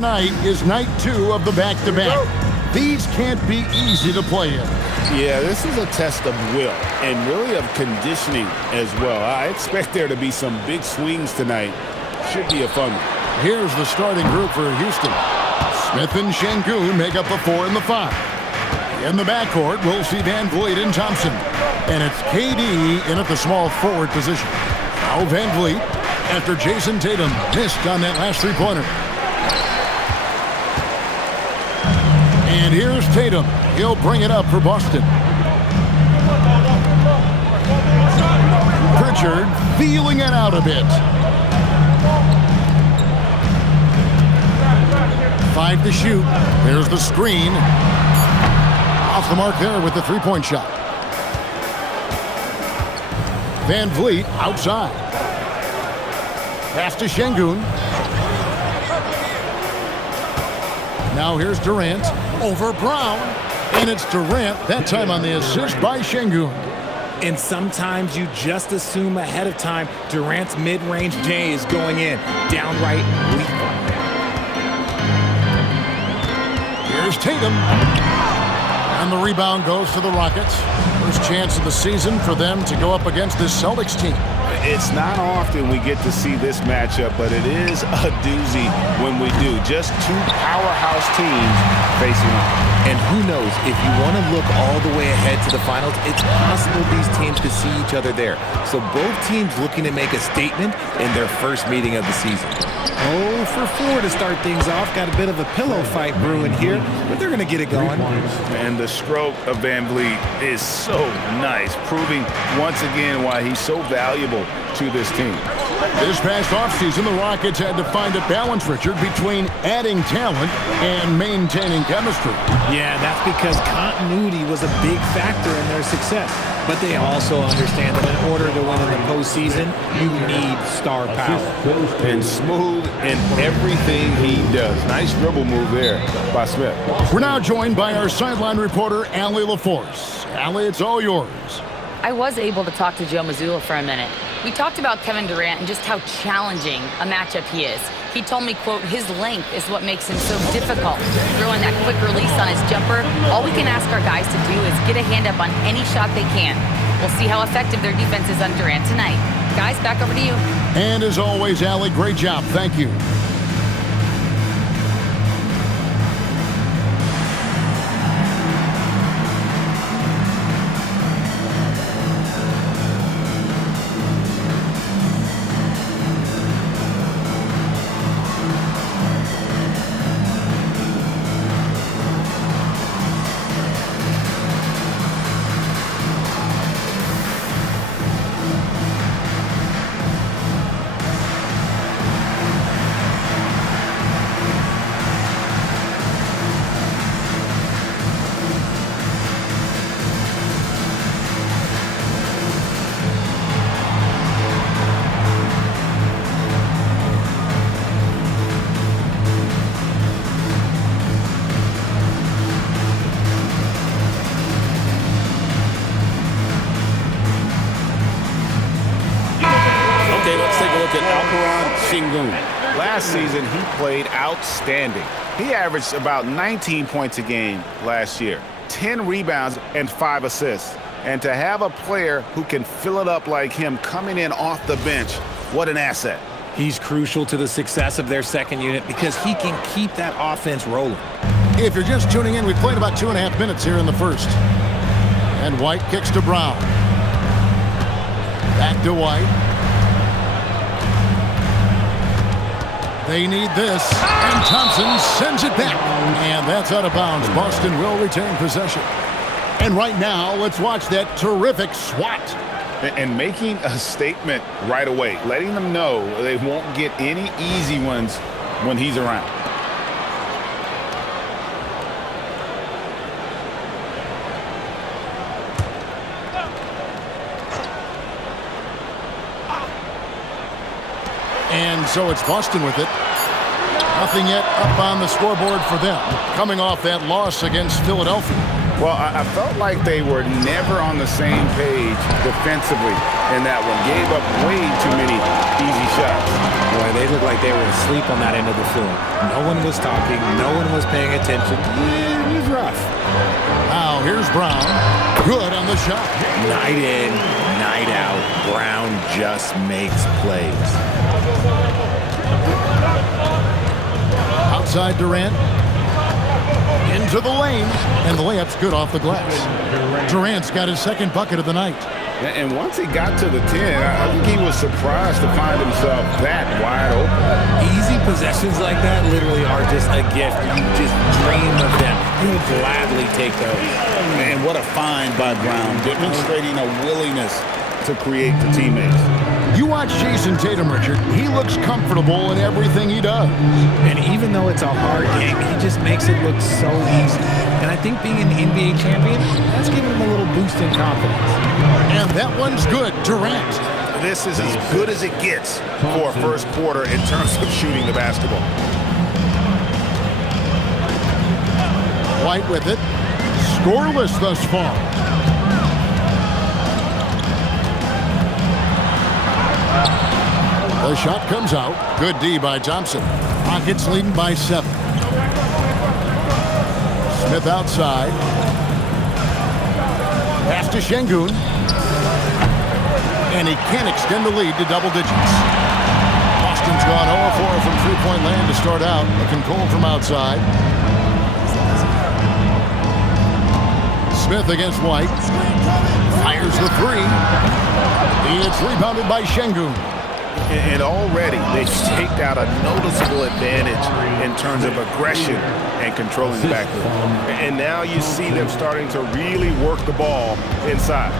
Tonight is night 2 of the back-to-back. These can't be easy to play in. Yeah, this is a test of will and really of conditioning as well. I expect there to be some big swings tonight. Should be a fun one. Here's the starting group for Houston. Smith and Şengün make up the 4 and the 5. In the backcourt, we'll see Van Vliet and Thompson. And it's KD in at the small forward position. Now Van Vliet after Jason Tatum missed on that last three-pointer. And here's Tatum. He'll bring it up for Boston. Pritchard feeling it out a bit. 5 to shoot. There's the screen. Off the mark there with the three-point shot. Van Vliet outside. Pass to Şengün. Now here's Durant over Brown. And it's Durant, that time on the assist by Şengün. And sometimes you just assume ahead of time Durant's mid-range J is going in. Downright lethal. Here's Tatum. And the rebound goes to the Rockets. First chance of the season for them to go up against this Celtics team. It's not often we get to see this matchup, but it is a doozy when we do. Just two powerhouse teams facing off. And who knows, if you want to look all the way ahead to the finals, it's possible these teams could see each other there. So both teams looking to make a statement in their first meeting of the season. 0 for 4 to start things off. Got a bit of a pillow fight brewing here, but they're going to get it going. And the stroke of Van Vliet is so nice, proving once again why he's so valuable to this team. This past offseason, the Rockets had to find a balance, Richard, between adding talent and maintaining chemistry. Yeah, that's because continuity was a big factor in their success. But they also understand that in order to win in the postseason, you need star power. And smooth in everything he does. Nice dribble move there by Smith. We're now joined by our sideline reporter, Allie LaForce. Allie, it's all yours. I was able to talk to Joe Mazzulla for a minute. We talked about Kevin Durant and just how challenging a matchup he is. He told me, quote, his length is what makes him so difficult. Throwing that quick release on his jumper, all we can ask our guys to do is get a hand up on any shot they can. We'll see how effective their defense is on Durant tonight. Guys, back over to you. And as always, Allie, great job. Thank you. Last season, he played outstanding. He averaged about 19 points a game last year, 10 rebounds and 5 assists. And to have a player who can fill it up like him coming in off the bench, what an asset. He's crucial to the success of their second unit because he can keep that offense rolling. If you're just tuning in, we played about 2.5 minutes here in the first. And White kicks to Brown. Back to White. They need this, and Thompson sends it back. And that's out of bounds. Boston will retain possession. And right now, let's watch that terrific swat. And making a statement right away, letting them know they won't get any easy ones when he's around. And so it's Boston with it. Nothing yet up on the scoreboard for them, coming off that loss against Philadelphia. Well, I felt like they were never on the same page defensively in that one. Gave up way too many easy shots. Boy, they looked like they were asleep on that end of the floor. No one was talking. No one was paying attention. It was rough. Now here's Brown. Good on the shot. Night in, night out, Brown just makes plays. Outside Durant. Into the lane. And the layup's good off the glass. Durant's got his second bucket of the night. And once he got to the 10, I think he was surprised to find himself that wide open. Easy possessions like that literally are just a gift. You just dream of them. You would gladly take those. And what a find by Brown, demonstrating a willingness to create for teammates. You watch Jason Tatum, Richard. He looks comfortable in everything he does. And even though it's a hard game, he just makes it look so easy. And I think being an NBA champion, that's giving him a little boost in confidence. And that one's good. Durant. This is as good as it gets for a first quarter in terms of shooting the basketball. White with it. Scoreless thus far. The shot comes out. Good D by Thompson. Rockets leading by 7. Smith outside. Pass to Şengün. And he can't extend the lead to double digits. Boston's gone 0-4 from three-point land to start out. Looking cold from outside. Smith against White. Fires the three. It's rebounded by Şengün. And already they've staked out a noticeable advantage in terms of aggression and controlling the backcourt. And now you see them starting to really work the ball inside.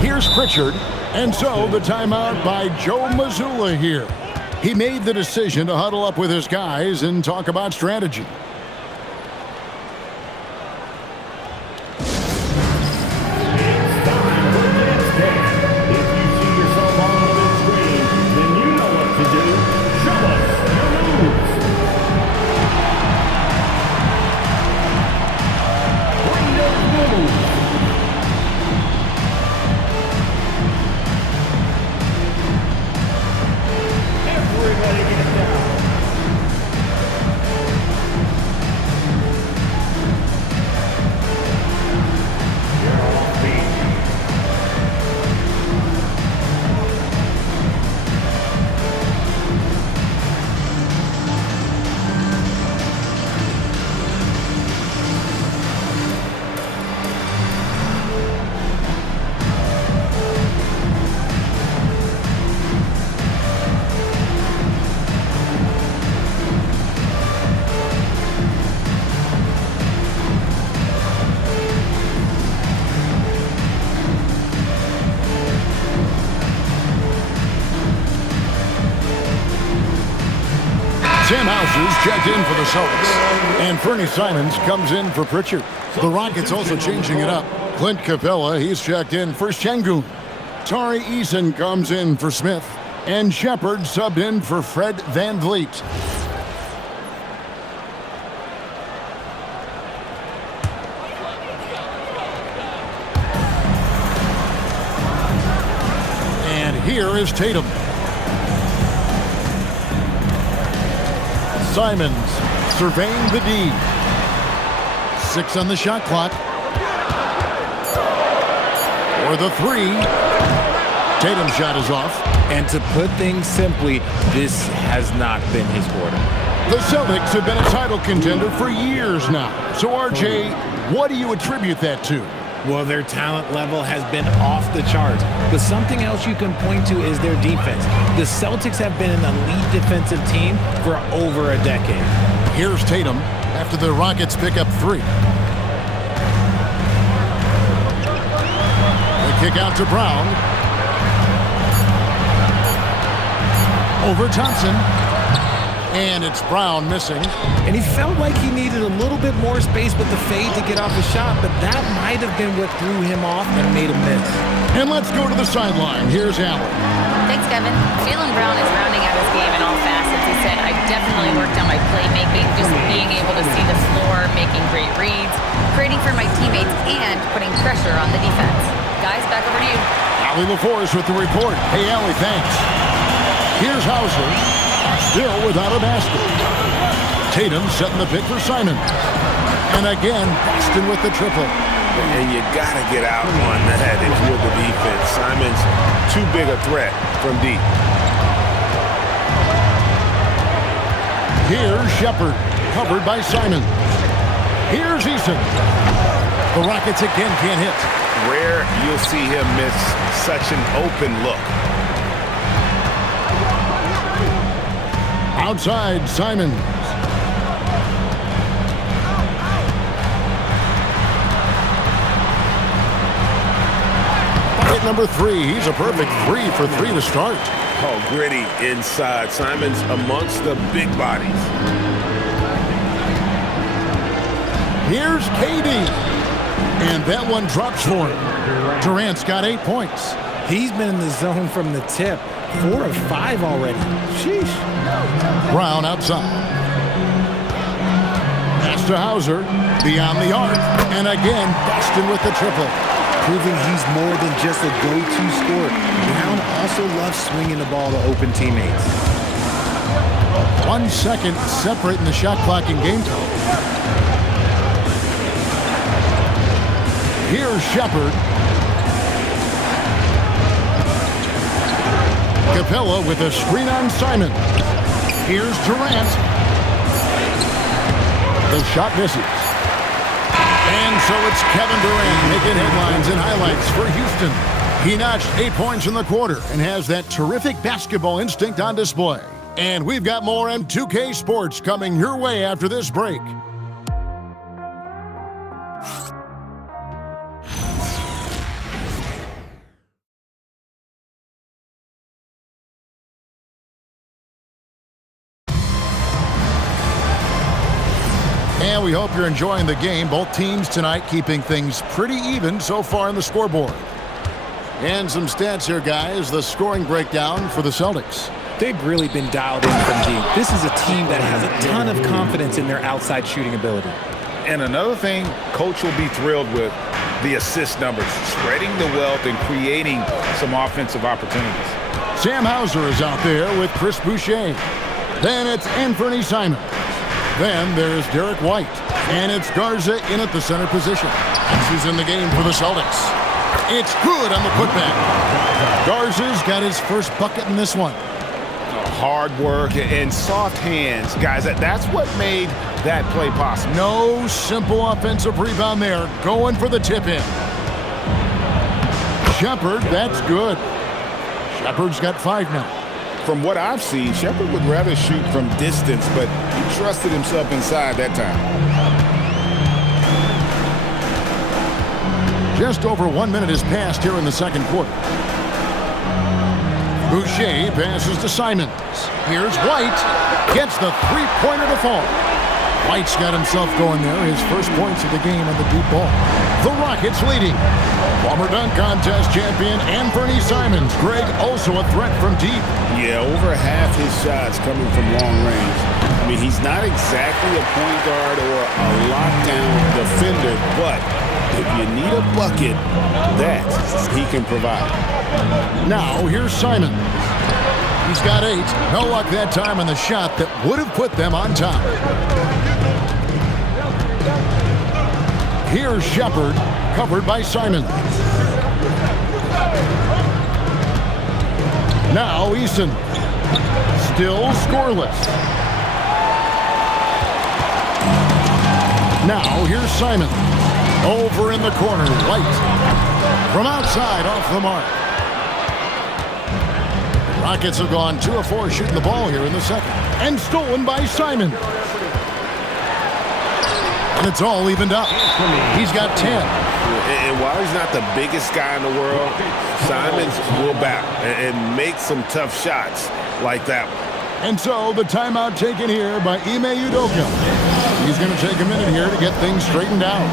Here's Pritchard. And so the timeout by Joe Mazzulla here. He made the decision to huddle up with his guys and talk about strategy. Sam Hauser's checked in for the Celtics. And Fernie Simons comes in for Pritchard. The Rockets also changing it up. Clint Capella, he's checked in for Şengün. Tari Eason comes in for Smith. And Shepard subbed in for Fred VanVleet. And here is Tatum. Simons surveying the D. 6 on the shot clock. For the 3. Tatum's shot is off. And to put things simply, this has not been his quarter. The Celtics have been a title contender for years now. So, RJ, what do you attribute that to? Well, their talent level has been off the charts. But something else you can point to is their defense. The Celtics have been an elite defensive team for over a decade. Here's Tatum after the Rockets pick up 3. The kick out to Brown. Over Thompson. And it's Brown missing. And he felt like he needed a little bit more space with the fade to get off the shot, but that might have been what threw him off and made him miss. And let's go to the sideline. Here's Allen. Thanks, Kevin. Phelan Brown is rounding out his game in all facets. He said, I've definitely worked on my playmaking, just being able to see the floor, making great reads, creating for my teammates Allie LaForce with the report. Hey, Allie, thanks. Here's Hauser, still without a basket. Tatum setting the pick for Simon. And again, Boston with the triple. And you got to get out on that if you're the defense. Simon's too big a threat from deep. Here's Shepard, covered by Simon. Here's Eason. The Rockets again can't hit. Rare you'll see him miss such an open look. Outside, Simon. Bucket number 3. He's a perfect 3 for 3 to start. Oh, gritty inside. Simon's amongst the big bodies. Here's KD. And that one drops for him. Durant's got 8 points. He's been in the zone from the tip. 4 of 5 already. Sheesh. Brown outside. Pass to Hauser. Beyond the arc. And again, Boston with the triple. Proving he's more than just a go-to scorer. Brown also loves swinging the ball to open teammates. 1 second separating the shot clock and game time. Here's Shepard. Capella with a screen on Simon. Here's Durant. The shot misses. And so it's Kevin Durant making headlines and highlights for Houston. He notched 8 points in the quarter and has that terrific basketball instinct on display. And we've got more M2K Sports coming your way after this break. And we hope you're enjoying the game. Both teams tonight keeping things pretty even so far on the scoreboard. And some stats here, guys. The scoring breakdown for the Celtics. They've really been dialed in from deep. This is a team that has a ton of confidence in their outside shooting ability. And another thing Coach will be thrilled with, the assist numbers, spreading the wealth and creating some offensive opportunities. Sam Hauser is out there with Chris Boucher. Then it's Anthony Simons. Then there's Derek White. And it's Garza in at the center position. He's in the game for the Celtics. It's good on the putback. Garza's got his first bucket in this one. Hard work and soft hands. Guys, that's what made that play possible. No simple offensive rebound there. Going for the tip-in. Shepard, that's good. Shepard's got 5 now. From what I've seen, Shepard would rather shoot from distance, but he trusted himself inside that time. Just over 1 minute has passed here in the second quarter. Boucher passes to Simons. Here's White. Gets the three-pointer to fall. White's got himself going there. His first points of the game on the deep ball. The Rockets leading. Former dunk contest champion Anthony Simons. Greg also a threat from deep. Yeah, over half his shots coming from long range. I mean, he's not exactly a point guard or a lockdown defender, but if you need a bucket, that he can provide. Now, here's Simon. He's got 8. No luck that time on the shot that would have put them on top. Here's Shepard, covered by Simon. Now, Eason. Still scoreless. Now, here's Simon. Over in the corner, White. From outside, off the mark. The Rockets have gone 2 of 4 shooting the ball here in the second. And stolen by Simon. And it's all evened up. He's got 10. And while he's not the biggest guy in the world, Simons will battle and make some tough shots like that one. And so the timeout taken here by Ime Udoka. He's going to take a minute here to get things straightened out.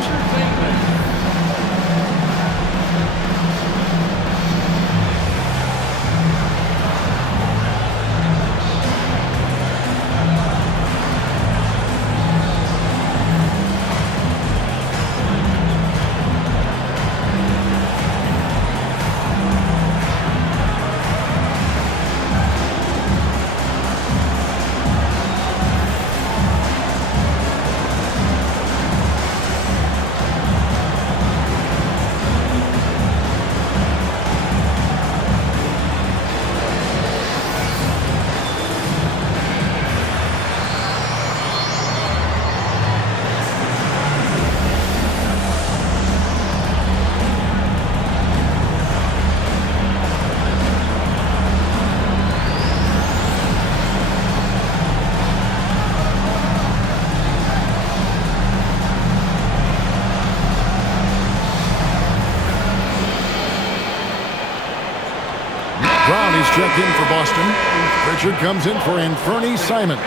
checked in for Boston. Pritchard comes in for Anfernee Simon.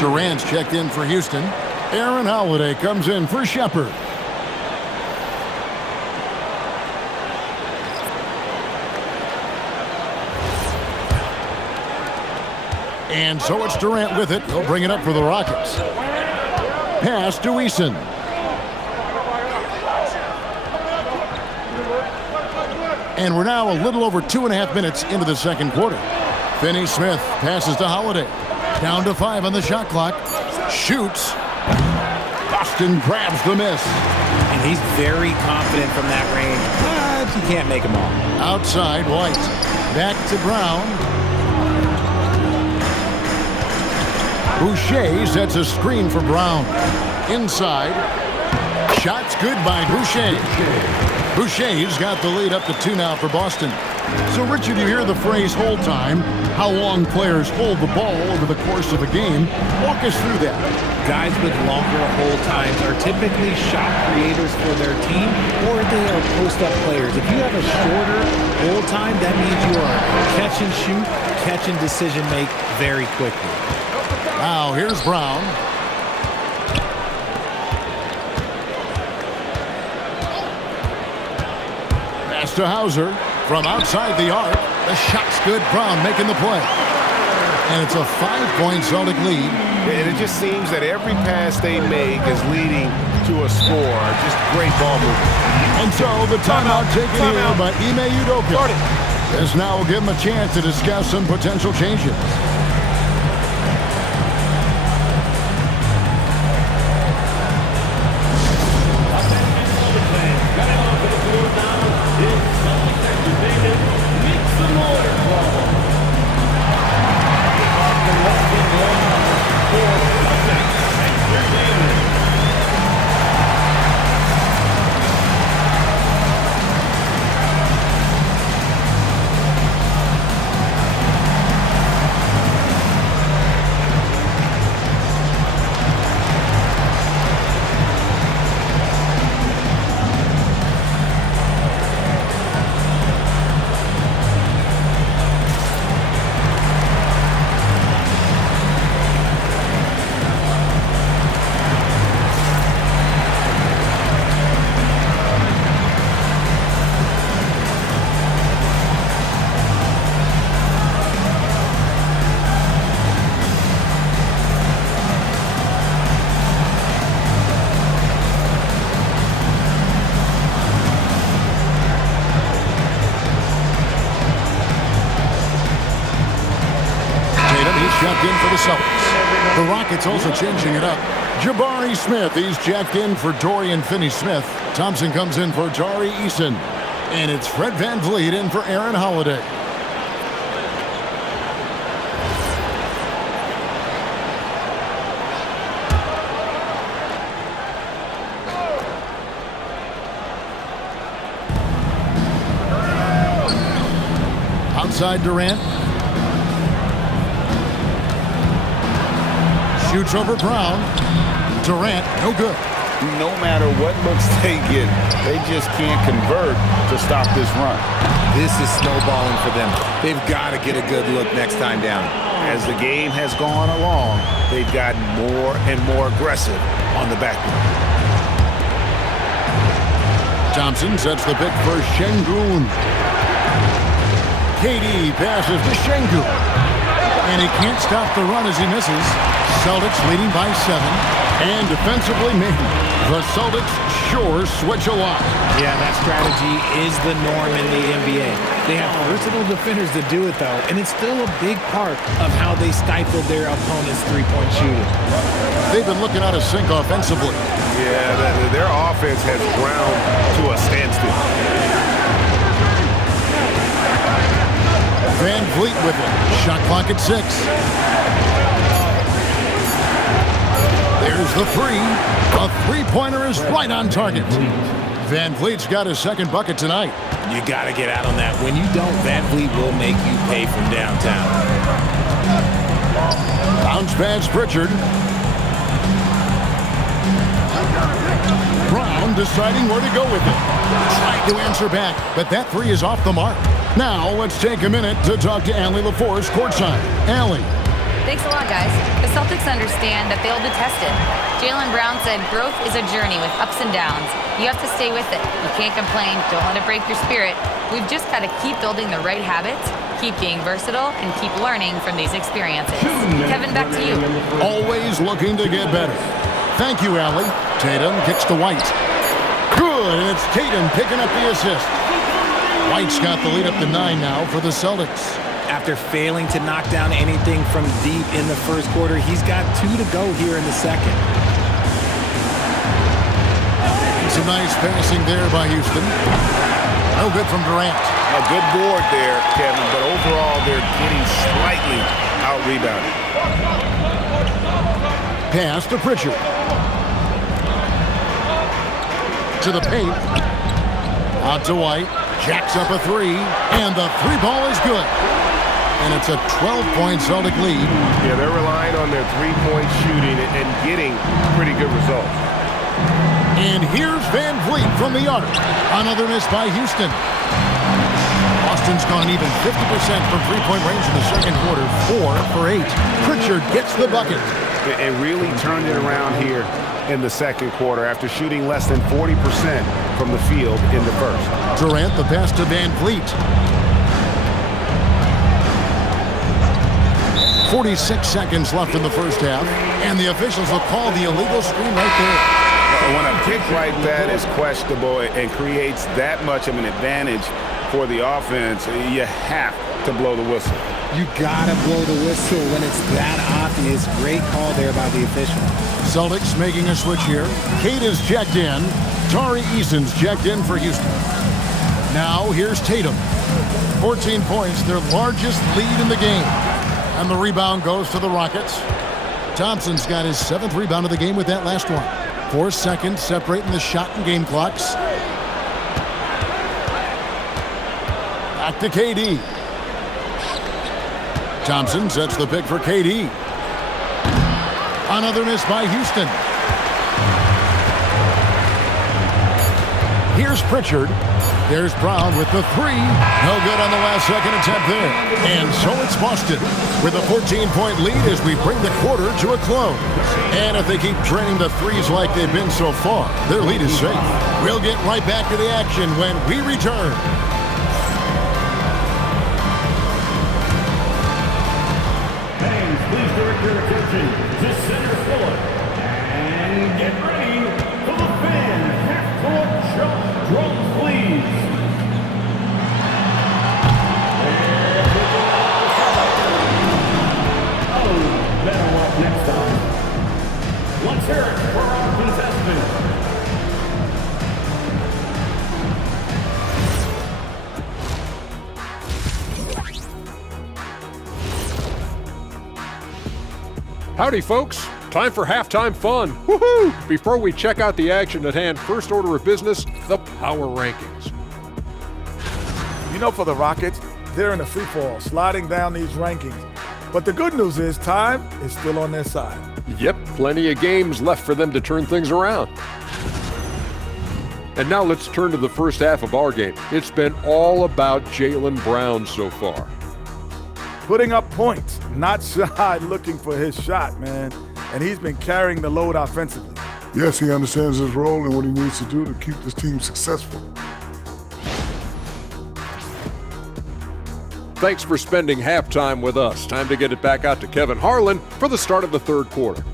Durant's checked in for Houston. Aaron Holiday comes in for Shepherd. And so it's Durant with it. He'll bring it up for the Rockets. Pass to Eason. And we're now a little over 2.5 minutes into the second quarter. Finney-Smith passes to Holiday. Down to 5 on the shot clock. Shoots. Boston grabs the miss. And he's very confident from that range, but you can't make him all. Outside, White. Back to Brown. Boucher sets a screen for Brown. Inside. Shots good by Boucher. Boucher's got the lead up to 2 now for Boston. So, Richard, you hear the phrase hold time, how long players hold the ball over the course of a game. Walk us through that. Guys with longer hold times are typically shot creators for their team, or they are post-up players. If you have a shorter hold time, that means you are catch and shoot, catch and decision make very quickly. Now, here's Brown. Pass to Hauser from outside the arc. The shot's good. Brown making the play. And it's a 5-point Celtic lead. And it just seems that every pass they make is leading to a score. Just great ball movement. And so the timeout taken here by Ime Udoka. This now will give him a chance to discuss some potential changes. Checked in for the Celtics. The Rockets also changing it up. Jabari Smith, he's checked in for Dorian Finney-Smith. Thompson comes in for Tari Eason. And it's Fred VanVleet in for Aaron Holiday. Outside Durant. Shoots over Brown. Durant, no good. No matter what looks they get, they just can't convert to stop this run. This is snowballing for them. They've got to get a good look next time down. As the game has gone along, they've gotten more and more aggressive on the backboard. Thompson sets the pick for Şengün. KD passes to Şengün. And he can't stop the run as he misses. Celtics leading by 7. And defensively, maybe. The Celtics sure switch a lot. Yeah, that strategy is the norm in the NBA. They have versatile defenders to do it, though, and it's still a big part of how they stifled their opponent's three-point shooting. They've been looking out of sync offensively. Yeah, their offense has ground to a standstill. VanVleet with it. Shot clock at 6. There's the 3. A three-pointer is right on target. VanVleet's got his second bucket tonight. You got to get out on that. When you don't, VanVleet will make you pay from downtown. Bounce pass Pritchard. Brown deciding where to go with it. Trying to answer back, but that 3 is off the mark. Now, let's take a minute to talk to Allie LaForce courtside. Allie. Thanks a lot, guys. The Celtics understand that they'll be tested. Jaylen Brown said growth is a journey with ups and downs. You have to stay with it. You can't complain. Don't let it break your spirit. We've just got to keep building the right habits, keep being versatile, and keep learning from these experiences. Kevin, back to you. Always looking to get better. Thank you, Allie. Tatum kicks to White. Good, and it's Tatum picking up the assist. White's got the lead up to 9 now for the Celtics. After failing to knock down anything from deep in the first quarter, he's got 2 to go here in the second. Some nice passing there by Houston. No good from Durant. A good board there, Kevin, but overall they're getting slightly out-rebounded. Pass to Pritchard. To the paint. Out to White. Jacks up a 3, and the 3 ball is good. And it's a 12-point Celtic lead. Yeah, they're relying on their three-point shooting and getting pretty good results. And here's Van Vliet from the arc. Another miss by Houston. Boston's gone even 50% from three-point range in the second quarter. 4 for 8. Pritchard gets the bucket. It really turned it around here in the second quarter after shooting less than 40% from the field in the first. Durant, the pass to Van Vliet. 46 seconds left in the first half, and the officials will call the illegal screen right there. When a pick like that is questionable and creates that much of an advantage for the offense, you have to blow the whistle. You gotta blow the whistle when it's that obvious. Great call there by the official. Celtics making a switch here. Cade is checked in. Tari Eason's checked in for Houston. Now here's Tatum. 14 points, their largest lead in the game. And the rebound goes to the Rockets. Thompson's got his 7th rebound of the game with that last one. 4 seconds separating the shot and game clocks. Back to KD. Thompson sets the pick for KD. Another miss by Houston. Here's Pritchard. There's Brown with the 3. No good on the last second attempt there. And so it's Boston with a 14-point lead as we bring the quarter to a close. And if they keep draining the threes like they've been so far, their lead is safe. We'll get right back to the action when we return. Fans, please direct your attention to center court. And get ready for the fan half-court shot. Drums, please. Oh, better luck next time. Let's hear it for our contestants. Howdy, folks. Time for halftime fun. Woohoo! Before we check out the action at hand, first order of business, the power rankings. You know, for the Rockets, they're in a free fall, sliding down these rankings. But the good news is time is still on their side. Yep, plenty of games left for them to turn things around. And now let's turn to the first half of our game. It's been all about Jaylen Brown so far. Putting up points, not shy looking for his shot, man. And he's been carrying the load offensively. Yes, he understands his role and what he needs to do to keep this team successful. Thanks for spending halftime with us. Time to get it back out to Kevin Harlan for the start of the third quarter.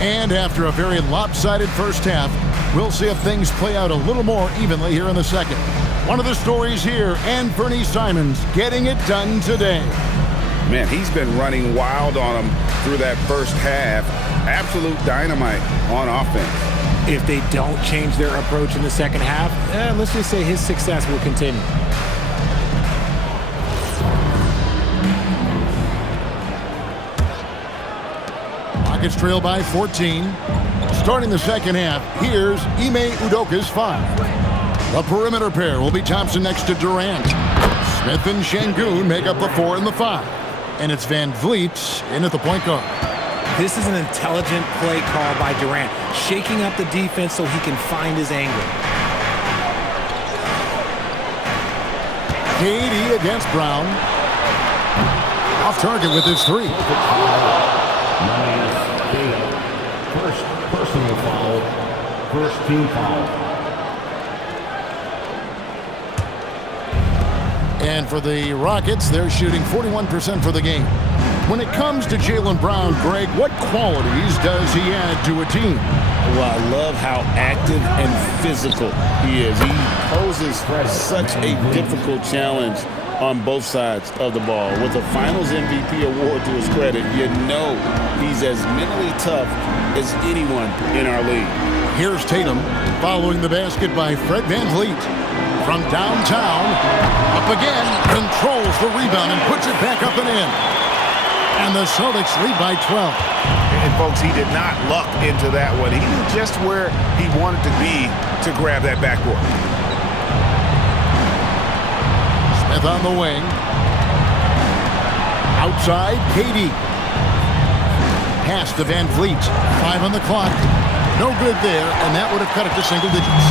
And after a very lopsided first half, we'll see if things play out a little more evenly here in the second. One of the stories here, Anfernee Simons getting it done today. Man, he's been running wild on them through that first half. Absolute dynamite on offense. If they don't change their approach in the second half, let's just say his success will continue. Rockets trail by 14. Starting the second half, here's Ime Udoka's 5. The perimeter pair will be Thompson next to Durant. Smith and Şengün make up the 4 and the 5. And it's Van Vliet in at the point guard. This is an intelligent play call by Durant, shaking up the defense so he can find his angle. KD against Brown. Off target with his 3. First personal foul. First team foul. And for the Rockets, they're shooting 41% for the game. When it comes to Jaylen Brown, Greg, what qualities does he add to a team? Well, I love how active and physical he is. He poses such a difficult challenge on both sides of the ball. With a Finals MVP award to his credit, you know he's as mentally tough as anyone in our league. Here's Tatum following the basket by Fred VanVleet. From downtown, up again, controls the rebound and puts it back up and in. And the Celtics lead by 12. And folks, he did not luck into that one. He knew just where he wanted to be to grab that backboard. Smith on the wing. Outside, KD. Pass to VanVleet. 5 on the clock. No good there, and that would have cut it to single digits.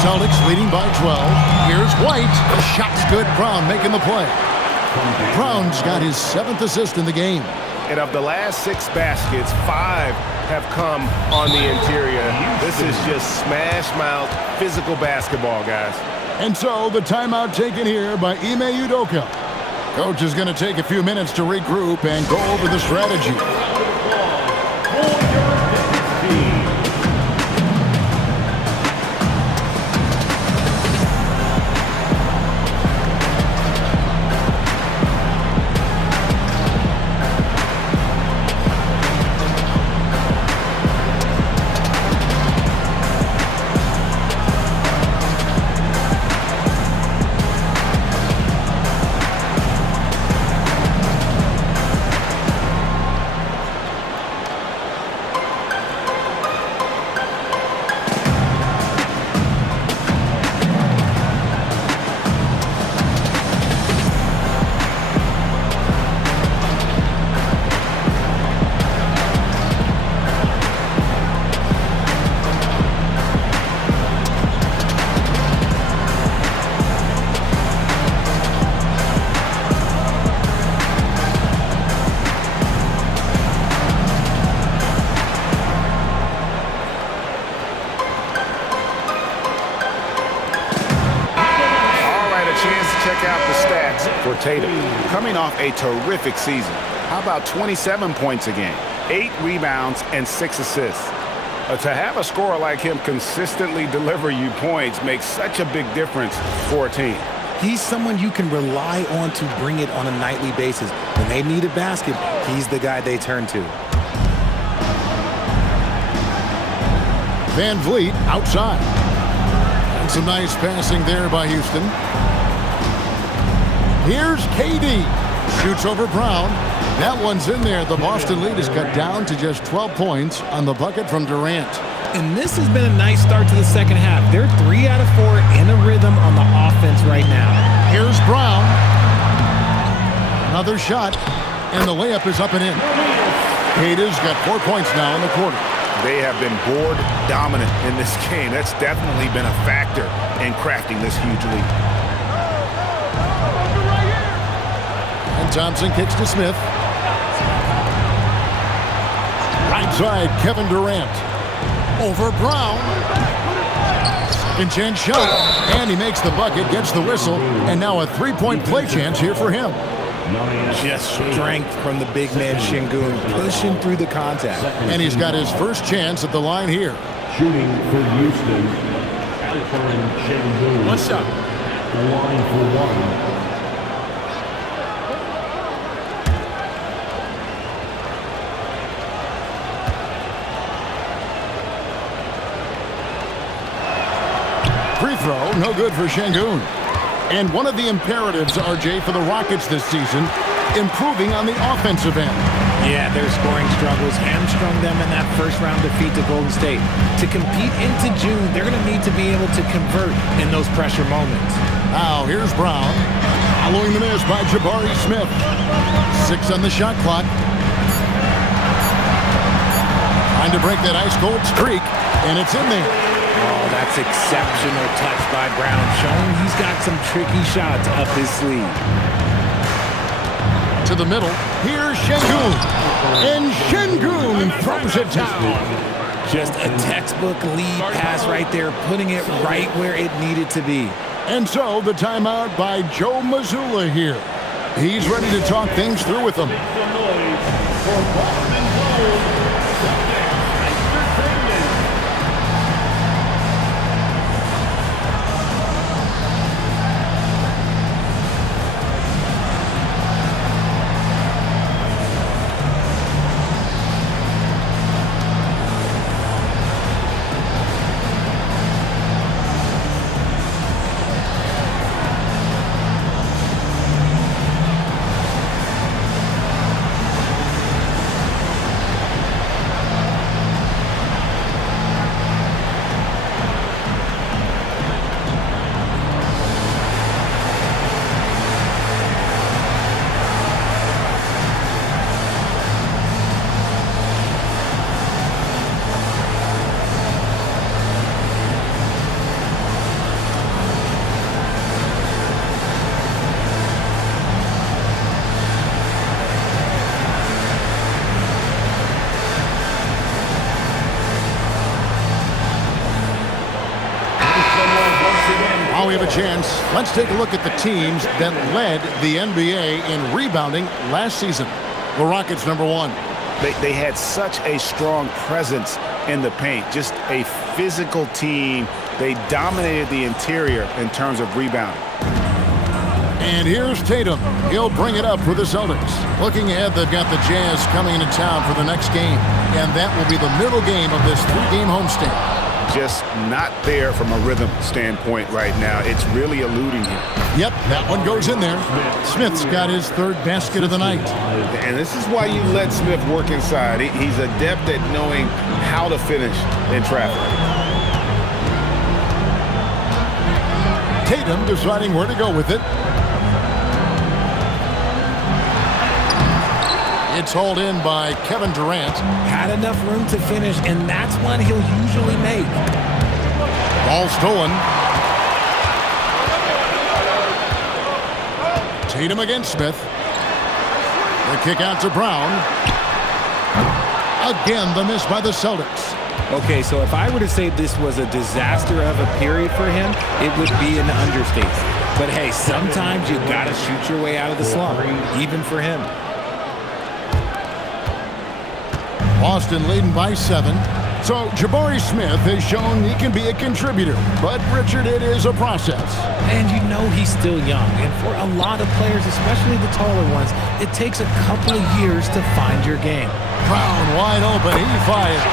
Celtics leading by 12. Here's White. The shot's good. Brown making the play. Brown's got his 7th assist in the game. And of the last 6 baskets, 5 have come on the interior. This is just smash mouth physical basketball, guys. And so the timeout taken here by Ime Udoka. Coach is going to take a few minutes to regroup and go over the strategy. For Tatum, coming off a terrific season. How about 27 points a game, 8 rebounds, and 6 assists? To have a scorer like him consistently deliver you points makes such a big difference for a team. He's someone you can rely on to bring it on a nightly basis. When they need a basket, he's the guy they turn to. VanVleet outside. And some nice passing there by Houston. Here's KD. Shoots over Brown. That one's in there. The Boston lead is cut down to just 12 points on the bucket from Durant. And this has been a nice start to the second half. They're 3 out of 4 in a rhythm on the offense right now. Here's Brown. Another shot. And the layup is up and in. KD's got 4 points now in the quarter. They have been board dominant in this game. That's definitely been a factor in crafting this huge lead. Thompson kicks to Smith. Right side, Kevin Durant. Over Brown. Second chance shot. And he makes the bucket, gets the whistle, and now a 3-point play chance here for him. Just strength from the big man Şengün, pushing through the contact. And he's got his first chance at the line here. Shooting for Houston, Alperen Şengün. What's up? The line for 1. Free throw, no good for Şengün. And one of the imperatives, RJ, for the Rockets this season, improving on the offensive end. Yeah, their scoring struggles hamstrung them in that first-round defeat to Golden State. To compete into June, they're going to need to be able to convert in those pressure moments. Now, here's Brown. Following the miss by Jabari Smith. 6 on the shot clock. Trying to break that ice-cold streak, and it's in there. Oh, that's exceptional touch by Brown, showing he's got some tricky shots up his sleeve. To the middle, here's Şengün. And Şengün throws it down. Just a textbook lead pass right there, putting it right where it needed to be. And so the timeout by Joe Mazzulla here. He's ready to talk things through with them. Make some noise for Boston Gold Celtics Entertainment. Now we have a chance. Let's take a look at the teams that led the NBA in rebounding last season. The Rockets, number 1. They had such a strong presence in the paint, just a physical team. They dominated the interior in terms of rebounding. And here's Tatum. He'll bring it up for the Celtics. Looking ahead, they've got the Jazz coming into town for the next game. And that will be the middle game of this 3-game homestand. Just not there from a rhythm standpoint right now. It's really eluding him. Yep, that one goes in there. Smith's got his 3rd basket of the night. And this is why you let Smith work inside. He's adept at knowing how to finish in traffic. Tatum deciding where to go with it. It's hauled in by Kevin Durant. Had enough room to finish, and that's one he'll usually make. Ball stolen. Tatum against Smith. The kick out to Brown. Again, the miss by the Celtics. Okay, so if I were to say this was a disaster of a period for him, it would be an understatement. But hey, sometimes you gotta shoot your way out of the slump, even for him. Boston leading by 7. So Jabari Smith has shown he can be a contributor. But, Richard, it is a process. And you know he's still young. And for a lot of players, especially the taller ones, it takes a couple of years to find your game. Brown wide open. He fired.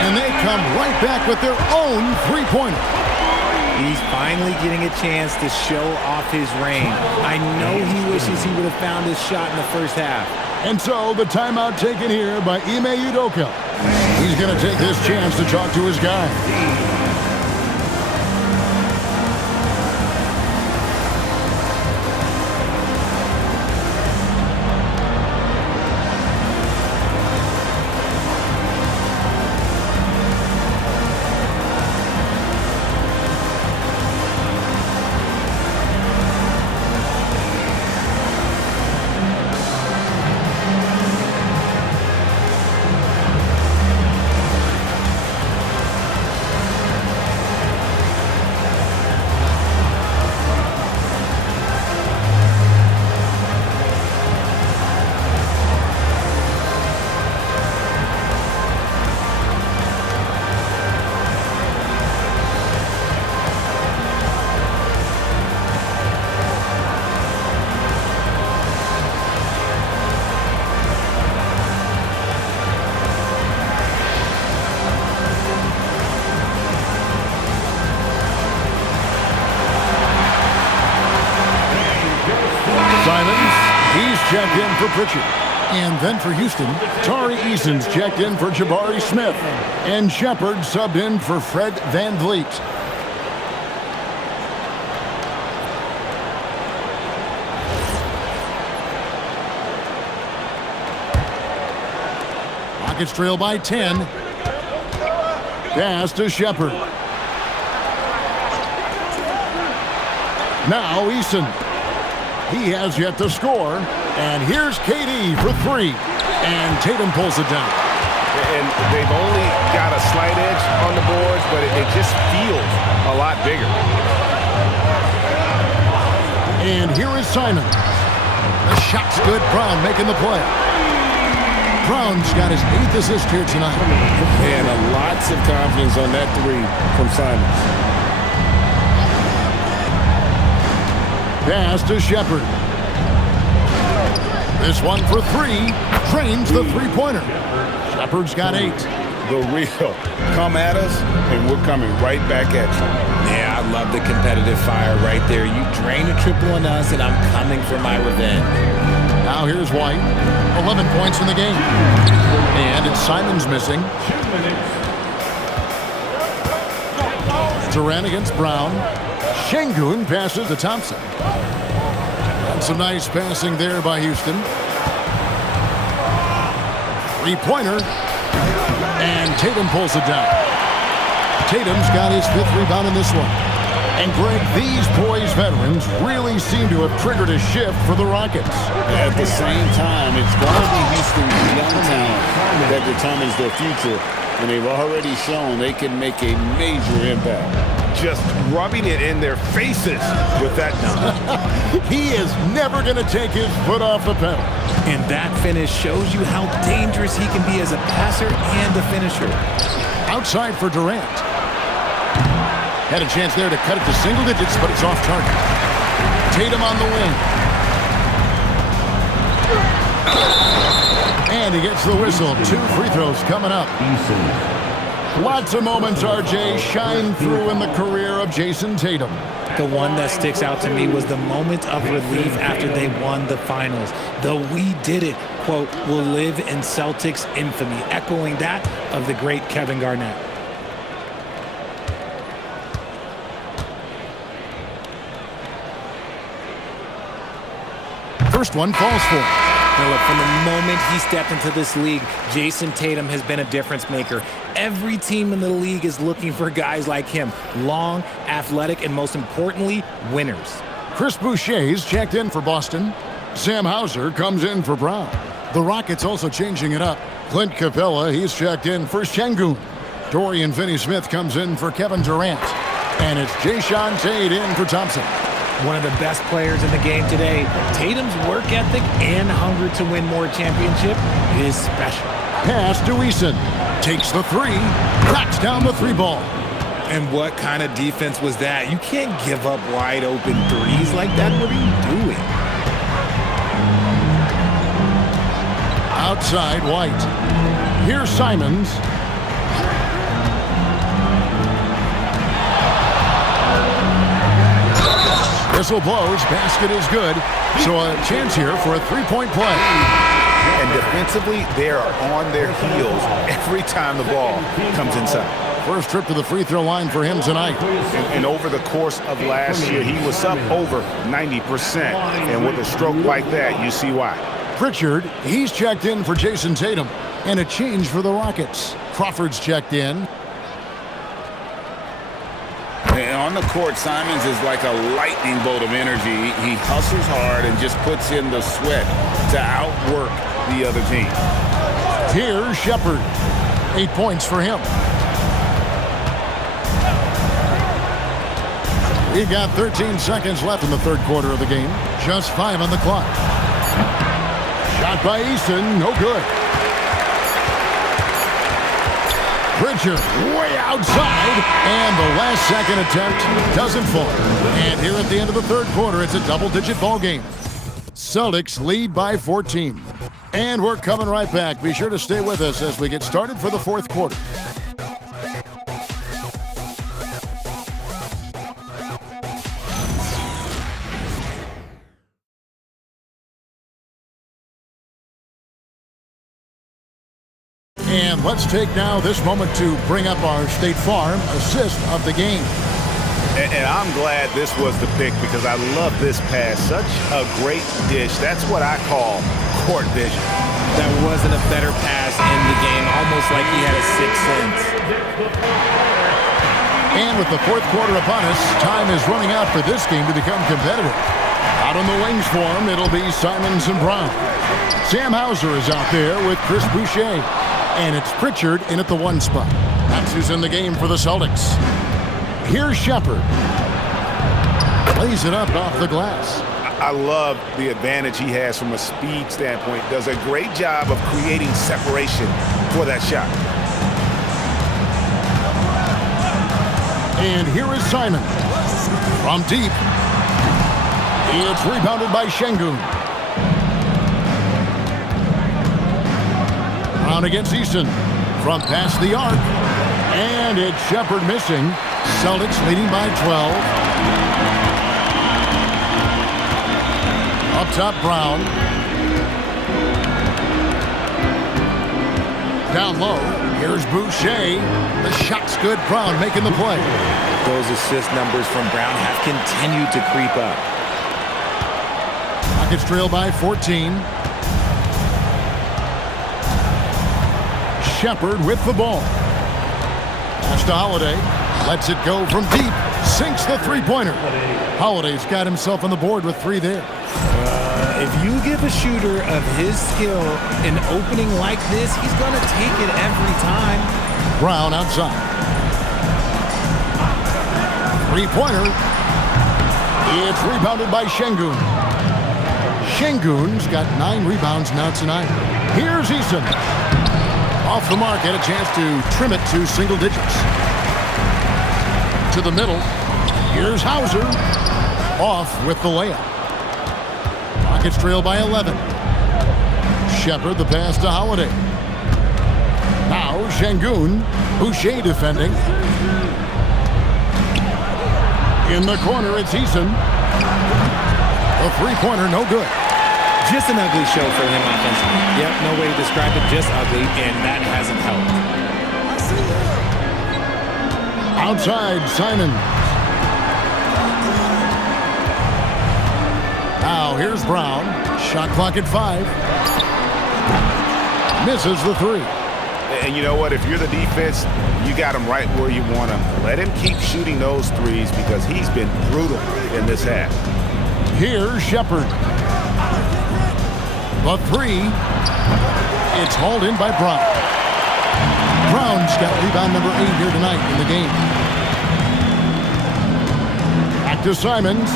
And they come right back with their own three-pointer. He's finally getting a chance to show off his range. I know he wishes he would have found his shot in the first half. And so the timeout taken here by Ime Udoka. He's going to take this chance to talk to his guy. Checked in for Pritchard. And then for Houston, Tari Eason's checked in for Jabari Smith. And Shepard subbed in for Fred VanVleet. Rockets trail by 10. Pass to Shepard. Now Eason. He has yet to score. And here's KD for 3. And Tatum pulls it down. And they've only got a slight edge on the boards, but it just feels a lot bigger. And here is Simon. The shot's good. Brown making the play. Brown's got his 8th assist here tonight. And lots of confidence on that 3 from Simons. Pass to Shepard. This one for 3. Drains the three-pointer. Shepard's got 8. The real. Come at us, and we're coming right back at you. Yeah, I love the competitive fire right there. You drain a triple on us, and I'm coming for my revenge. Now here's White. 11 points in the game. And it's Simons missing. Durant against Brown. Şengün passes to Thompson. And some nice passing there by Houston. Three-pointer. And Tatum pulls it down. Tatum's got his 5th rebound in this one. And Greg, these boys veterans really seem to have triggered a shift for the Rockets. At the same time, it's going to be Houston's young talent that determines their future. And they've already shown they can make a major impact. Just rubbing it in their faces with that dunk. He is never going to take his foot off the pedal. And that finish shows you how dangerous he can be as a passer and a finisher. Outside for Durant. Had a chance there to cut it to single digits, but it's off target. Tatum on the wing. And he gets the whistle. 2 free throws coming up. Lots of moments, RJ, shine through in the career of Jason Tatum. The one that sticks out to me was the moment of relief after they won the finals. The "we did it" quote will live in Celtics infamy, echoing that of the great Kevin Garnett. First one falls for him. Now look, from the moment he stepped into this league, Jason Tatum has been a difference maker. Every team in the league is looking for guys like him. Long, athletic, and most importantly, winners. Chris Boucher's checked in for Boston. Sam Hauser comes in for Brown. The Rockets also changing it up. Clint Capella, he's checked in for Şengün. Dorian Finney-Smith comes in for Kevin Durant. And it's Jae'Sean Tate in for Thompson. One of the best players in the game today. Tatum's work ethic and hunger to win more championship is special. Pass to Eason. Takes the 3. Cracks down the 3 ball. And what kind of defense was that? You can't give up wide open threes like that. What are you doing? Outside White. Here's Simons. Whistle blows, basket is good. So a chance here for a 3-point play. And defensively, they are on their heels every time the ball comes inside. First trip to the free throw line for him tonight. And over the course of last year, he was up over 90%. And with a stroke like that, you see why. Pritchard, he's checked in for Jason Tatum. And a change for the Rockets. Crawford's checked in. And on the court, Simons is like a lightning bolt of energy. He hustles hard and just puts in the sweat to outwork the other team. Here's Shepard. 8 points for him. We've got 13 seconds left in the third quarter of the game. Just 5 on the clock. Shot by Eason, no good. Pritchard way outside, and the last second attempt doesn't fall. And here at the end of the third quarter, it's a double-digit ball game. Celtics lead by 14. And we're coming right back. Be sure to stay with us as we get started for the fourth quarter. And let's take now this moment to bring up our State Farm assist of the game. And I'm glad this was the pick because I love this pass. Such a great dish. That's what I call court vision. That wasn't a better pass in the game, almost like he had a sixth sense. And with the fourth quarter upon us, time is running out for this game to become competitive. Out on the wings for him, it'll be Simons and Brown. Sam Hauser is out there with Chris Boucher. And it's Pritchard in at the 1 spot. That's who's in the game for the Celtics. Here's Shepard. Plays it up off the glass. I love the advantage he has from a speed standpoint. Does a great job of creating separation for that shot. And here is Simon. From deep. It's rebounded by Şengün. Brown against Eason. From past the arc. And it's Shepard missing. Celtics leading by 12. Up top, Brown. Down low, here's Boucher. The shot's good. Brown making the play. Those assist numbers from Brown have continued to creep up. Rockets trail by 14. Shepard with the ball. Pass to Holiday. Lets it go from deep. Sinks the three-pointer. Holiday's got himself on the board with 3 there. If you give a shooter of his skill an opening like this, he's going to take it every time. Brown outside. Three-pointer. It's rebounded by Şengün. Şengün's got 9 rebounds now tonight. Here's Eason. Off the mark, had a chance to trim it to single digits. To the middle. Here's Hauser. Off with the layup. Rockets trail by 11. Shepard the pass to Holiday. Now Şengün. Boucher defending. In the corner, it's Eason. A three-pointer, no good. Just an ugly show for him offensively. Yep, no way to describe it, just ugly, and that hasn't helped. Outside, Simon. Now here's Brown. Shot clock at 5. Misses the 3. And you know what? If you're the defense, you got him right where you want him. Let him keep shooting those threes because he's been brutal in this half. Here's Shepard. The 3. It's hauled in by Brown. Brown's got rebound number 8 here tonight in the game. Back to Simons.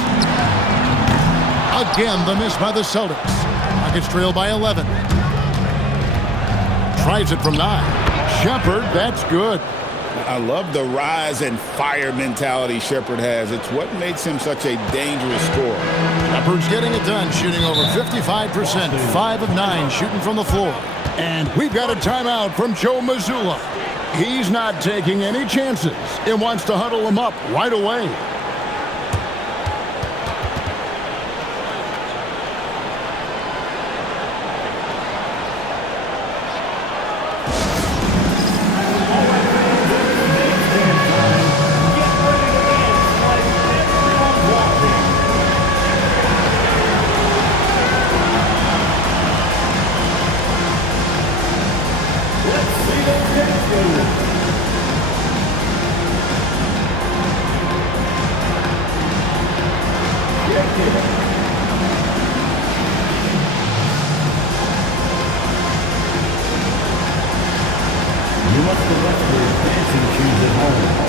Again, the miss by the Celtics. Rockets trail by 11. Tries it from 9. Shepard, that's good. I love the rise and fire mentality Shepard has. It's what makes him such a dangerous scorer. Shepard's getting it done, shooting over 55%, 5 of 9 shooting from the floor. And we've got a timeout from Joe Mazzulla. He's not taking any chances and wants to huddle him up right away. You must select your dancing shoes at home.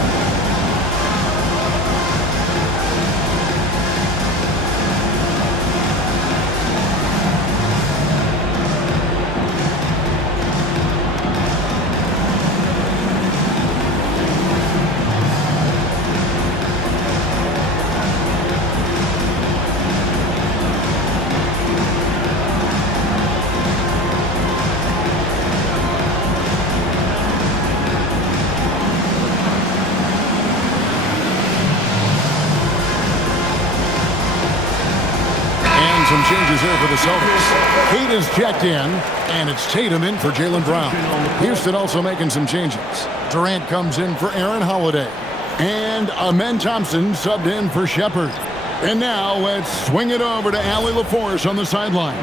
Some changes there for the Celtics. Kate is checked in, and it's Tatum in for Jaylen Brown. Houston also making some changes. Durant comes in for Aaron Holiday. And Amen Thompson subbed in for Shepard. And now let's swing it over to Allie LaForce on the sideline.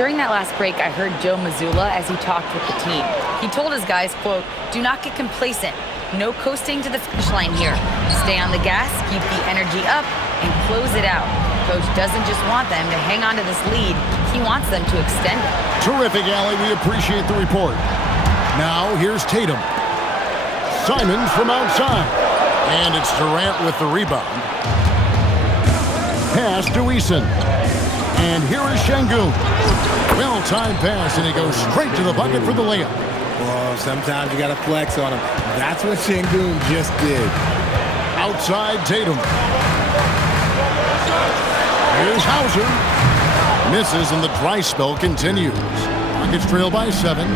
During that last break, I heard Joe Mazzulla as he talked with the team. He told his guys, quote, "Do not get complacent. No coasting to the finish line here. Stay on the gas, keep the energy up, and close it out." Coach doesn't just want them to hang on to this lead. He wants them to extend it. Terrific, Allie. We appreciate the report. Now, here's Tatum. Simons from outside. And it's Durant with the rebound. Pass to Eason. And here is Şengün. Well-timed pass, and he goes straight to the bucket for the layup. Oh, sometimes you got to flex on him. That's what Şengün just did. Outside Tatum. Here's Hauser. Misses, and the dry spell continues. Rockets trail by 7.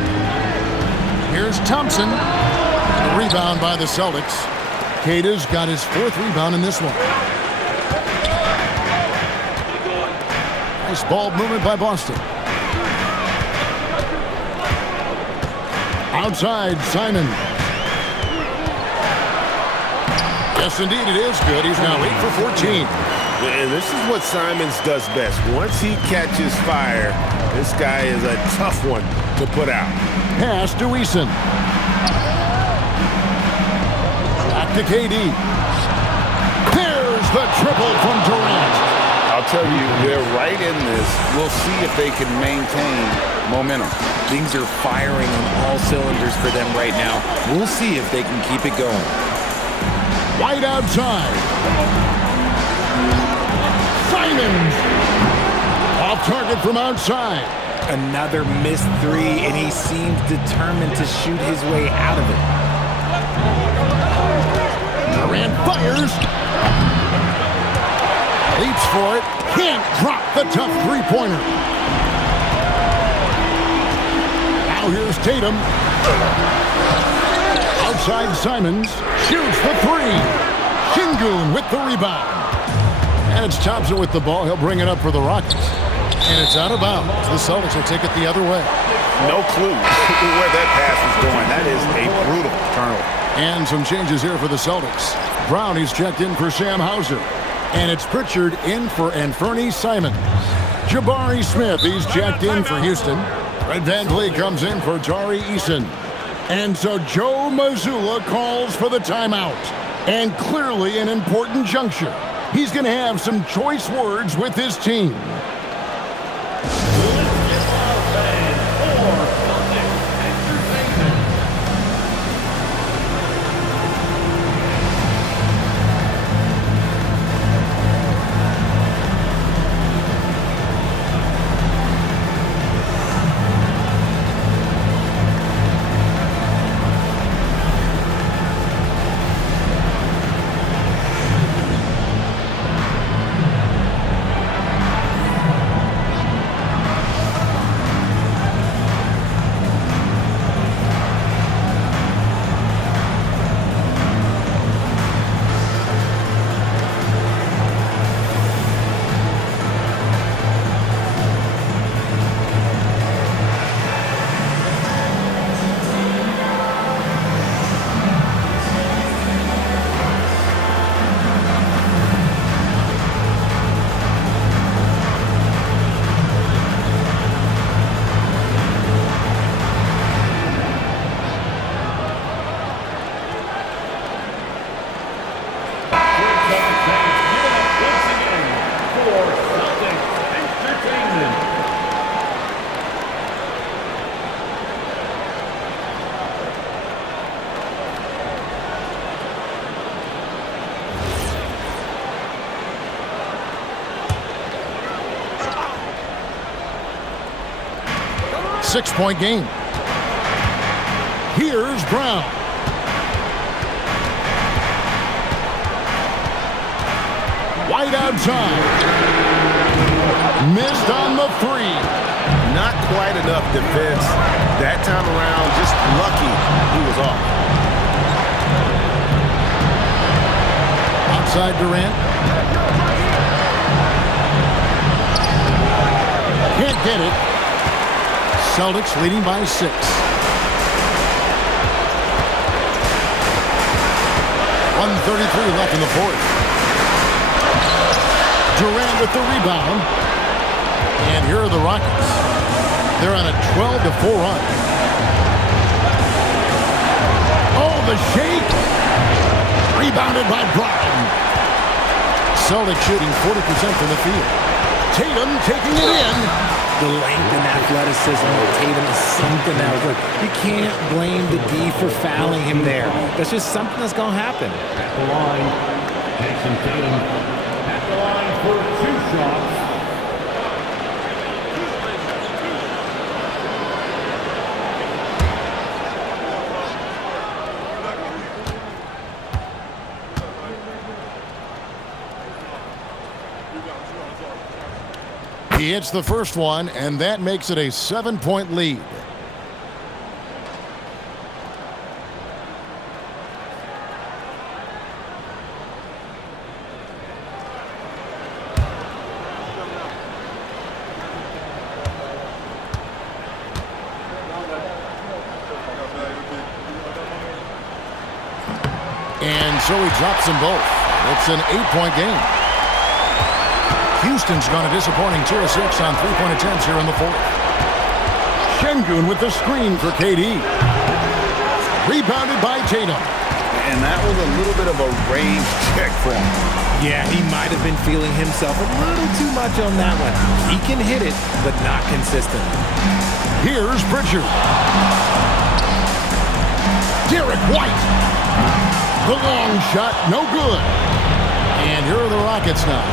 Here's Thompson. The rebound by the Celtics. Queta's got his 4th rebound in this one. Nice ball movement by Boston. Outside, Simon. Yes, indeed, it is good. He's now 8 for 14. And this is what Simons does best. Once he catches fire, this guy is a tough one to put out. Pass to Eason. Back to KD. There's the triple from Durant. I'll tell you, they're right in this. We'll see if they can maintain momentum. Things are firing on all cylinders for them right now. We'll see if they can keep it going. White outside. Simons. Off target from outside. Another missed 3, and he seems determined to shoot his way out of it. Durant fires. Leaps for it. Can't drop the tough three-pointer. Now here's Tatum. Outside Simons. Shoots the 3. Şengün with the rebound. And it's Thompson with the ball. He'll bring it up for the Rockets. And it's out of bounds. The Celtics will take it the other way. No clue where that pass was going. That is a brutal turnover. And some changes here for the Celtics. Brown, he's checked in for Sam Hauser. And it's Pritchard in for Anthony Simons. Jabari Smith, he's checked in for Houston. Fred VanVleet comes in for Tari Eason. And so Joe Mazzulla calls for the timeout. And clearly an important juncture. He's going to have some choice words with his team. Six-point game. Here's Brown. White outside. Missed on the 3. Not quite enough defense. That time around, just lucky he was off. Outside Durant. Can't get it. Celtics leading by 6. 1:33 left in the 4th. Durant with the rebound. And here are the Rockets. They're on a 12-4 run. Oh, the shake! Rebounded by Brown. Celtics shooting 40% from the field. Tatum taking it in. The length and athleticism of Tatum is something else. Look, you can't blame the D for fouling him there. That's just something that's going to happen. At the line, Jason Tatum at the line for 2 shots. He hits the first one, and that makes it a 7-point lead. And so he drops them both. It's an 8-point game. Houston's gone a disappointing 2 of 6 on 3-point attempts here in the fourth. Şengün with the screen for KD. Rebounded by Tatum. And that was a little bit of a range check for him. Yeah, he might have been feeling himself a little too much on that one. He can hit it, but not consistent. Here's Pritchard. Derek White. The long shot, no good. And here are the Rockets now.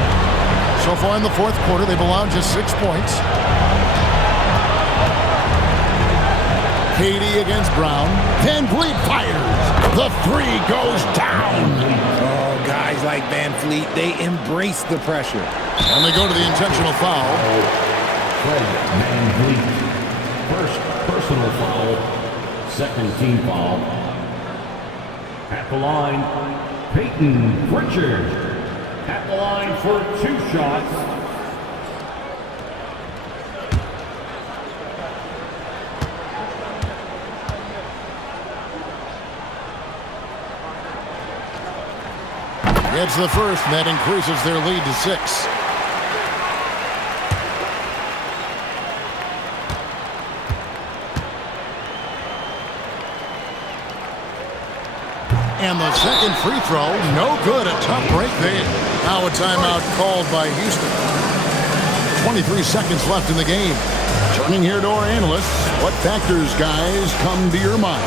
So far in the fourth quarter, they've allowed just 6 points. KD against Brown. Van Vliet fires. The 3 goes down. Oh, guys like Van Vliet, they embrace the pressure. And they go to the intentional foul. Fred Van Vliet. First personal foul. Second team foul. At the line, Peyton Pritchard. At the line for 2 shots. Gets the first, and that increases their lead to 6. And the second free throw, no good. A tough break there. Now a timeout called by Houston. 23 seconds left in the game. Turning here to our analysts, what factors, guys, come to your mind?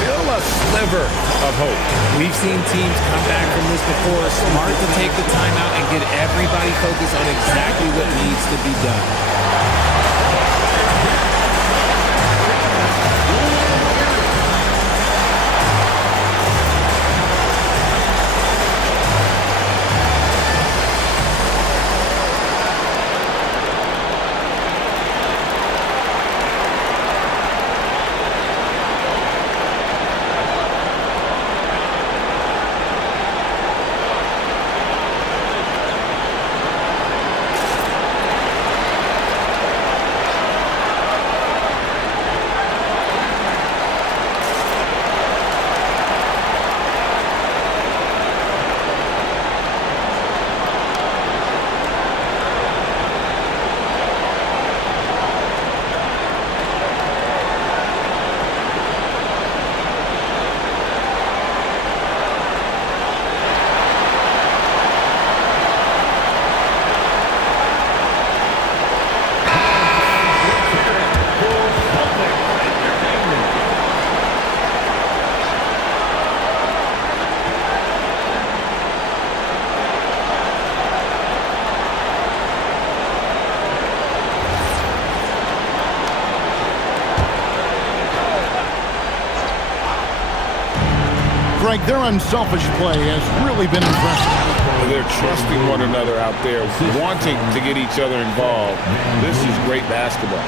Still a sliver of hope. We've seen teams come back from this before. Smart to take the timeout and get everybody focused on exactly what needs to be done. Greg, their unselfish play has really been impressive. They're trusting one another out there, wanting to get each other involved. This is great basketball.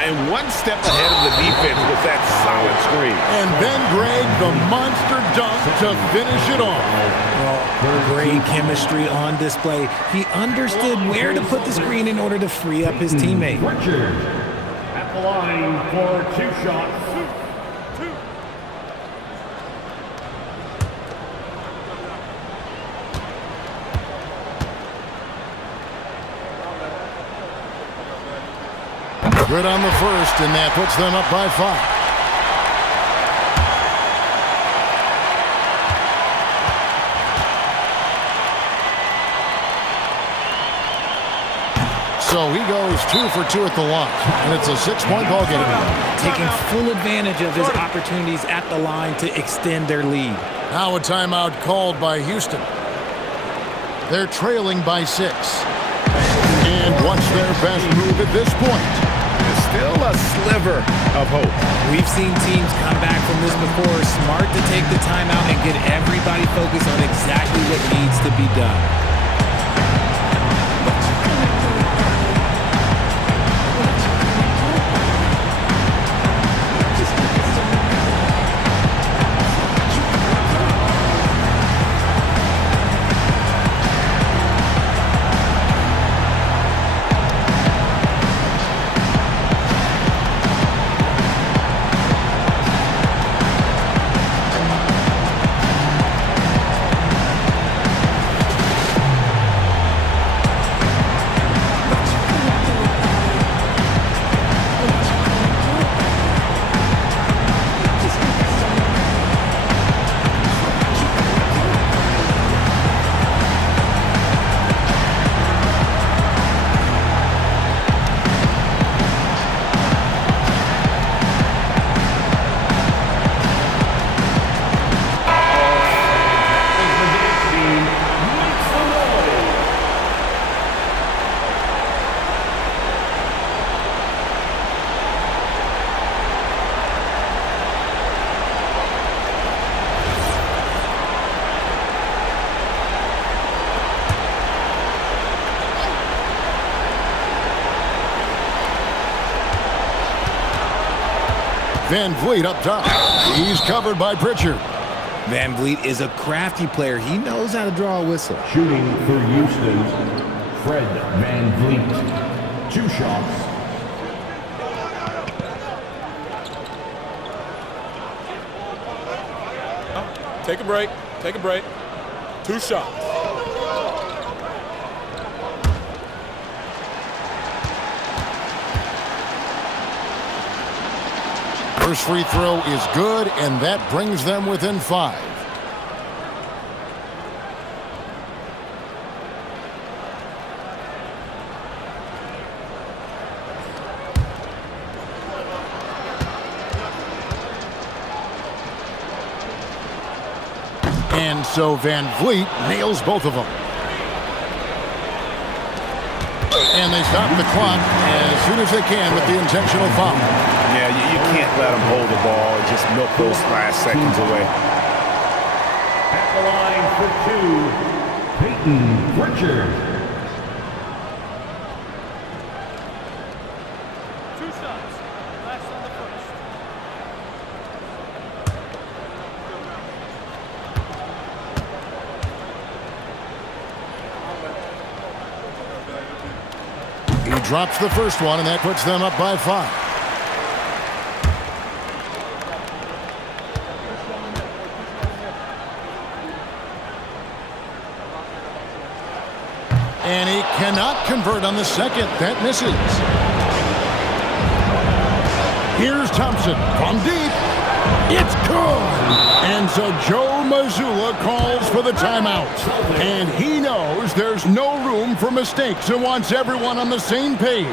And one step ahead of the defense with that solid screen. And then, Greg, the monster dunk to finish it off. Well, great chemistry on display. He understood where to put the screen in order to free up his teammate. Pritchard at the line for 2 shots. Good on the first, and that puts them up by 5. So he goes 2 for 2 at the line, and it's a 6-point ball game. Taking full advantage of his opportunities at the line to extend their lead. Now a timeout called by Houston. They're trailing by 6. And what's their best move at this point? Still a sliver of hope. We've seen teams come back from this before. Smart to take the timeout and get everybody focused on exactly what needs to be done. Van Vliet up top. He's covered by Pritchard. Van Vliet is a crafty player. He knows how to draw a whistle. Shooting for Houston, Fred Van Vliet. 2 shots. Take a break. Take a break. 2 shots. First free throw is good, and that brings them within 5. And so Van Vliet nails both of them. And they stop the clock as soon as they can with the intentional foul. Yeah, you can't let them hold the ball and just milk those last seconds away. At the line for 2, Peyton Pritchard. 2 shots. Last on the first. He drops the first one, and that puts them up by 5. And he cannot convert on the second. That misses. Here's Thompson from deep. It's good. And so Joe Mazzulla calls for the timeout. And he knows there's no room for mistakes and wants everyone on the same page.